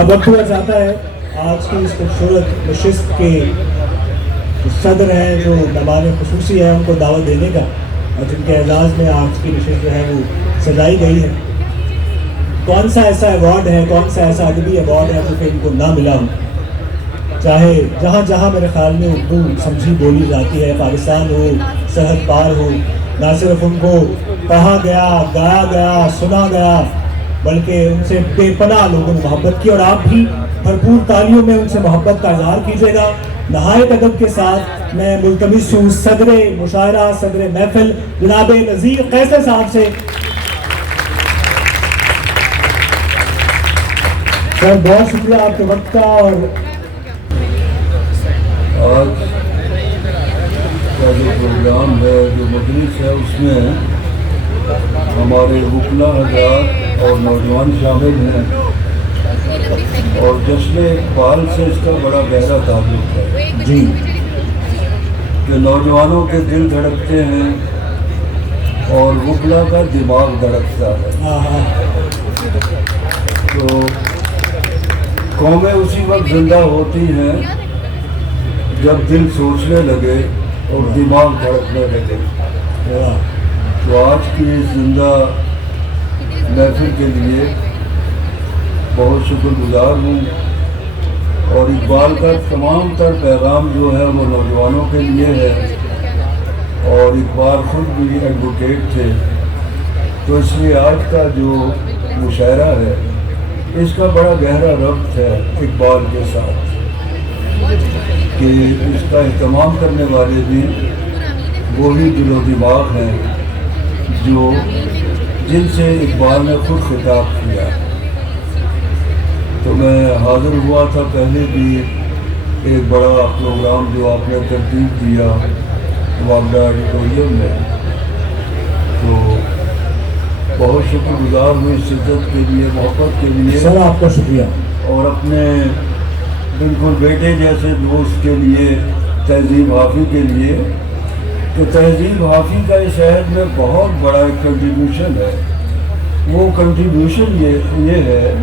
اب وقت ہوا چاہتا ہے آج کی اس خوبصورت نشست کے صدر ہیں جو مہمان خصوصی ہیں ان کو دعوت دینے کا، اور جن کے اعزاز میں آج کی نشست جو ہے وہ سجائی گئی ہے. کون سا ایسا ایوارڈ ہے، کون سا ایسا ادبی ایوارڈ ہے جو کہ ان کو نہ ملا ہو. چاہے جہاں جہاں میرے خیال میں اردو سمجھی بولی جاتی ہے، پاکستان ہو، سرحد پار ہو، نہ صرف ان کو کہا گیا، گایا گیا، سنا گیا، بلکہ ان سے بے پناہ لوگوں نے محبت کی. اور آپ بھی بھرپور تالیوں میں ان سے محبت کا اظہار کیجیے گا. نہایت ادب کے ساتھ میں ملتمس ہوں صدر مشاعرہ، صدر محفل جناب نذیر قیصر صاحب سے. سر بہت شکریہ آپ کے وقت کا. اور آج کا جو پروگرام ہے، جو مجلس ہے، اس میں ہمارے وکلا حضرات اور نوجوان شامل ہیں، اور جشن اقبال سے اس کا بڑا گہرا تعلق ہے جی کہ نوجوانوں کے دل دھڑکتے ہیں اور وکلا کا دماغ دھڑکتا ہے. تو قومیں اسی وقت زندہ ہوتی ہیں جب دل سوچنے لگے اور دماغ دھڑکنے لگے. تو آج کی اس زندہ محفل کے لیے بہت شکر گزار ہوں. اور اقبال کا تمام تر پیغام جو ہے وہ نوجوانوں کے لیے ہے، اور اقبال خود بھی ایڈوکیٹ تھے. تو اس لیے آج کا جو مشاعرہ ہے اس کا بڑا گہرا ربط ہے اقبال کے ساتھ، کہ اس کا اہتمام کرنے والے بھی وہی دل و دماغ ہیں جو جن سے اقبال نے خود خطاب کیا. تو میں حاضر ہوا تھا پہلے بھی ایک بڑا پروگرام جو آپ نے ترتیب دیا واگڈا آڈیٹوریم میں. تو بہت شکر گزار ہوں اس عزت کے لیے، محبت کے لیے. سر آپ کا شکریہ. اور اپنے بالکل بیٹے جیسے دوست کے لیے، تہذیب حافظ کے لیے، کہ تہذیب حافظ کا اس عہد میں بہت بڑا ایک کنٹریبیوشن ہے. وہ کنٹریبیوشن یہ ہے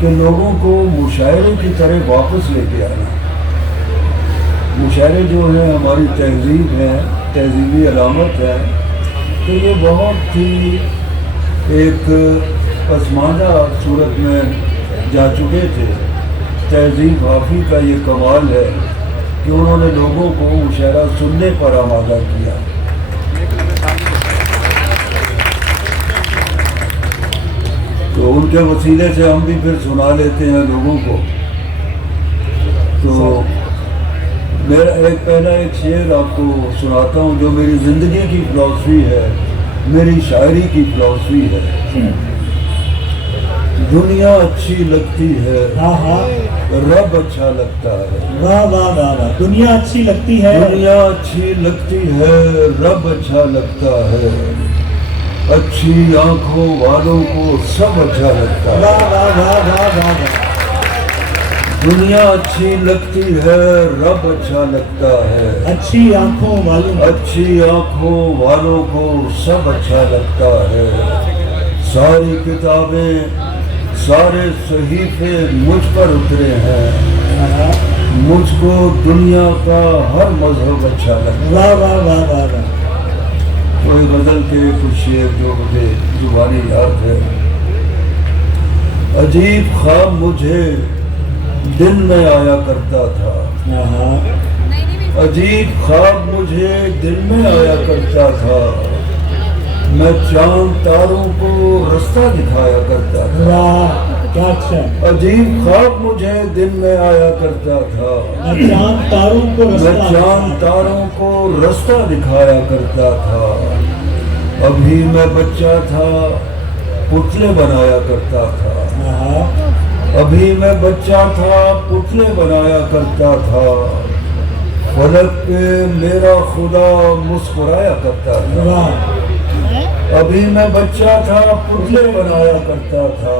کہ لوگوں کو مشاعرے کی طرح واپس لے کے آنا. مشاعرے جو ہیں ہماری تہذیب ہے، تہذیبی علامت ہے. تو یہ بہت ہی ایک پسماندہ صورت میں جا چکے تھے. تہذیب حافظ کا یہ کمال ہے کہ انہوں نے لوگوں کو مشاعرہ سننے پر آمادہ کیا. تو ان کے وسیلے سے ہم بھی پھر سنا لیتے ہیں لوگوں کو. تو میرا پہلا ایک شعر آپ کو سناتا ہوں جو میری زندگی کی فلاسفی ہے، میری شاعری کی فلاسفی ہے. دنیا اچھی لگتی ہے، رب اچھا لگتا ہے. واہ واہ واہ واہ. دنیا اچھی لگتی ہے، دنیا اچھی لگتی ہے، رب اچھا لگتا ہے. اچھی آنکھوں والوں کو سب اچھا لگتا ہے. واہ واہ واہ واہ واہ. دنیا اچھی لگتی ہے، رب اچھا لگتا ہے. اچھی آنکھوں والوں، اچھی آنکھوں والوں کو سب اچھا لگتا ہے. ساری کتابیں، سارے صحیفے مجھ پر اترے ہیں. مجھ کو دنیا کا ہر مذہب اچھا لگتا ہے. واہ واہ واہ واہ واہ. کوئی غزل کے کچھ شعر جو مجھے زبانی یاد ہے. عجیب خواب مجھے دن میں آیا کرتا تھا. عجیب خواب مجھے دن میں آیا کرتا تھا. میں چاند تاروں کو رستہ دکھایا کرتا تھا. واہ کیا اچھا. عجیب خواب مجھے دن میں آیا کرتا تھا. میں چاند تاروں کو میں چاند تاروں کو رستہ دکھایا کرتا تھا. ابھی میں بچہ تھا، پتلے بنایا کرتا تھا. ابھی میں بچہ تھا، پتلے بنایا کرتا تھا. فلک پہ میرا خدا مسکرایا کرتا تھا. ابھی میں بچہ تھا، پتلے بنایا کرتا تھا.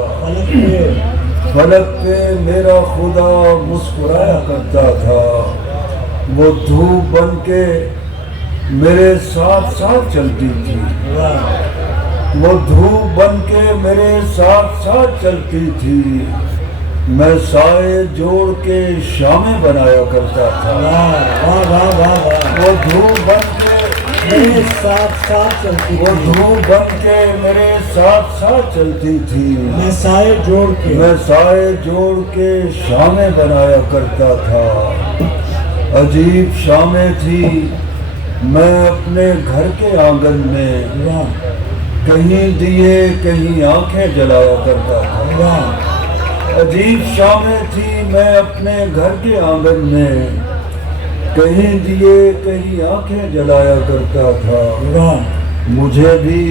فلک پہ میرا خدا مسکرایا کرتا تھا. وہ دھوپ بن کے میرے ساتھ ساتھ چلتی تھی. وہ دھوپ بن کے میرے ساتھ ساتھ چلتی تھی. میں سائے جوڑ کے شامیں بنایا کرتا تھا. واہ واہ واہ واہ واہ. وہ دھوپ بن کے میرے ساتھ ساتھ چلتی وہ تھی. دھوپ بن کے میرے ساتھ ساتھ چلتی تھی. میں سائے جوڑ کے میں سائے جوڑ کے شامیں بنایا کرتا تھا. عجیب شامیں تھی. میں اپنے گھر کے آنگن میں واہ کہیں دیے کہیں آنکھیں جلایا کرتا تھا. واہ عجیب شامیں تھی. میں اپنے گھر کے آنگن میں کہیں دیے کہیں آنکھیں جلایا کرتا تھا. واہ. مجھے بھی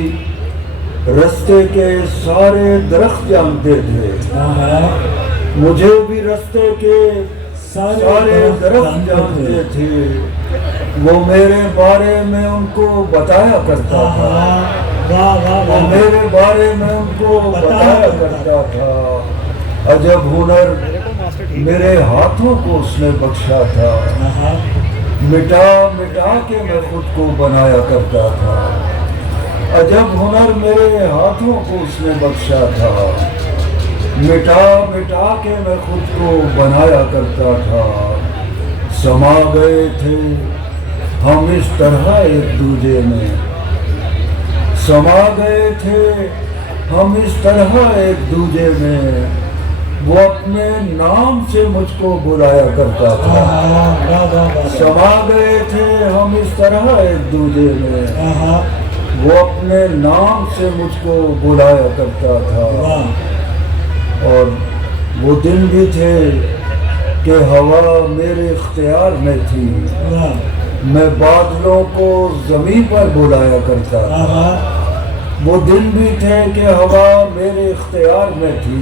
رستے کے سارے درخت جانتے تھے. آہا. مجھے بھی رستے کے سارے درخت جانتے جانتے تھے. وہ میرے بارے میں ان کو بتایا کرتا تھا. واہ واہ وہ واہ. میرے بارے میں ان کو بتایا کرتا تھا. عجب ہنر میرے ہاتھوں کو اس نے بخشا تھا. آہا. مٹا مٹا کے میں خود کو بنایا کرتا تھا. عجب ہنر میرے ہاتھوں کو اس نے بخشا تھا. مٹا مٹا کے میں خود کو بنایا کرتا تھا. سما گئے تھے ہم اس طرح ایک دوسرے میں. سما گئے تھے ہم اس طرح ایک دوسرے میں. وہ اپنے نام سے مجھ کو بلایا کرتا تھا. سما گئے تھے ہم اس طرح ایک دوسرے میں. وہ اپنے نام سے مجھ کو بلایا کرتا تھا. اور وہ دن بھی تھے کہ ہوا میرے اختیار میں تھی. میں بادلوں کو زمین پر بلایا کرتا تھا. وہ دن بھی تھے کہ ہوا میرے اختیار میں تھی.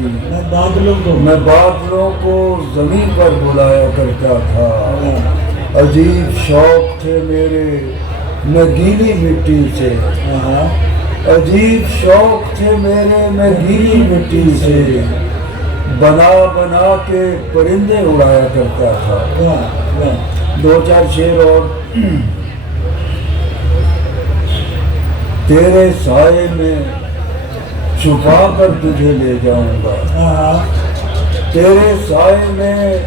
میں بادلوں کو زمین پر بلایا کرتا تھا. عجیب شوق تھے میرے میں گیلی مٹی سے. عجیب شوق تھے میرے میں گیلی مٹی سے. بنا بنا کے پرندے اڑایا کرتا تھا. دو چار شعر اور. تیرے سائے میں چھپا کر تجھے لے جاؤں گا. تیرے سائے میں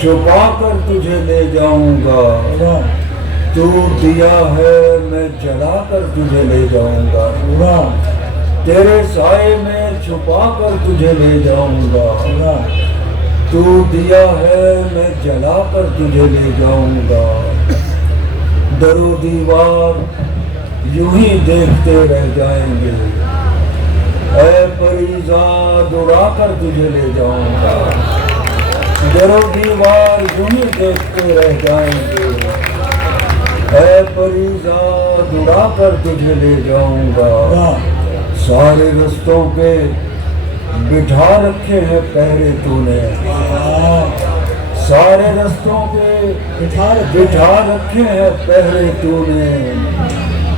چھپا کر تجھے لے جاؤں گا. تو دیا ہے میں جلا کر تجھے لے جاؤں گا. تیرے سائے میں چھپا کر تجھے لے جاؤں گا. تو دیا ہے میں جلا کر تجھے لے جاؤں گا. در و دیوار یوں ہی دیکھتے رہ جائیں گے. اے پریزاد اڑا کر تجھے لے جاؤں گا. در و دیوار یوں ہی دیکھتے رہ جائیں گے. اے پریزاد اڑا کر تجھے لے جاؤں گا. سارے رستوں پہ بٹھا رکھے ہیں پہرے تو نے. سارے رستوں پہ بٹھا رکھے ہیں پہرے تو نے.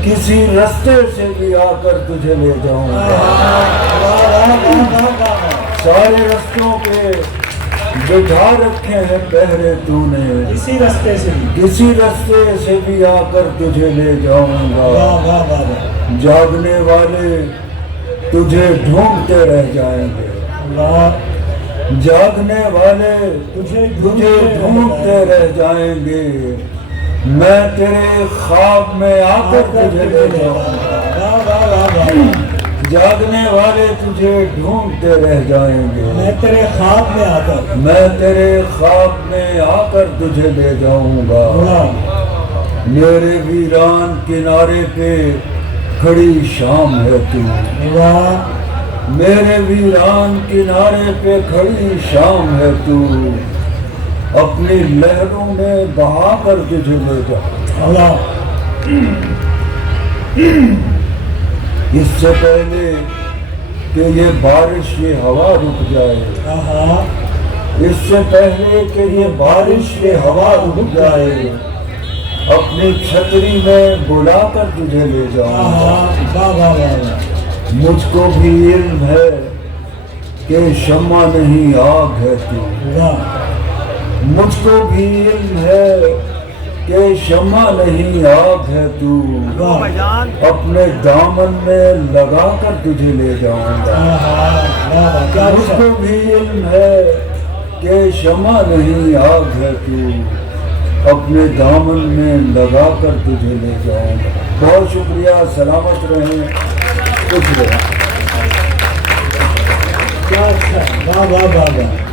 کسی رستے سے بھی آ کر تجھے لے جاؤں گا. سارے رستوں پہ بٹھا رکھے ہیں پہرے تو نے. کسی رستے سے بھی آ کر تجھے لے جاؤں گا. جاگنے والے تجھے ڈھونڈتے رہ جائیں گے. جاگنے والے تجھے ڈھونڈتے رہ جائیں گے. میں تیرے خواب میں آ کر تجھے لے جاؤں گا. جاگنے والے تجھے ڈھونڈتے رہ جائیں گے. میں تیرے خواب میں آ کر میں تیرے خواب میں آ کر تجھے لے جاؤں گا. میرے ویران کنارے پہ کھڑی شام ہے تو. میرے ویران کنارے پہ کھڑی شام ہے تو. اپنی لہروں میں بہا کر تجھے لے جا. اس سے پہلے کہ یہ بارش یہ ہوا رک جائے. اس سے پہلے کہ یہ بارش یہ ہوا رک جائے. اپنی چھتری میں بلا کر تجھے لے جاؤں. مجھ کو بھی علم ہے کہ شمع نہیں آگ ہے تو. مجھ کو بھی علم ہے کہ شمع نہیں آگ ہے تو، واہ اپنے دامن میں لگا کر تجھے لے جاؤں گا. کیا مجھ کو بھی علم ہے کہ شمع نہیں آگ ہے تو، اپنے دامن میں لگا کر تجھے لے جاؤں گا. بہت شکریہ. سلامت رہیں. خوش رہیں. کیا اچھا. واہ واہ واہ واہ.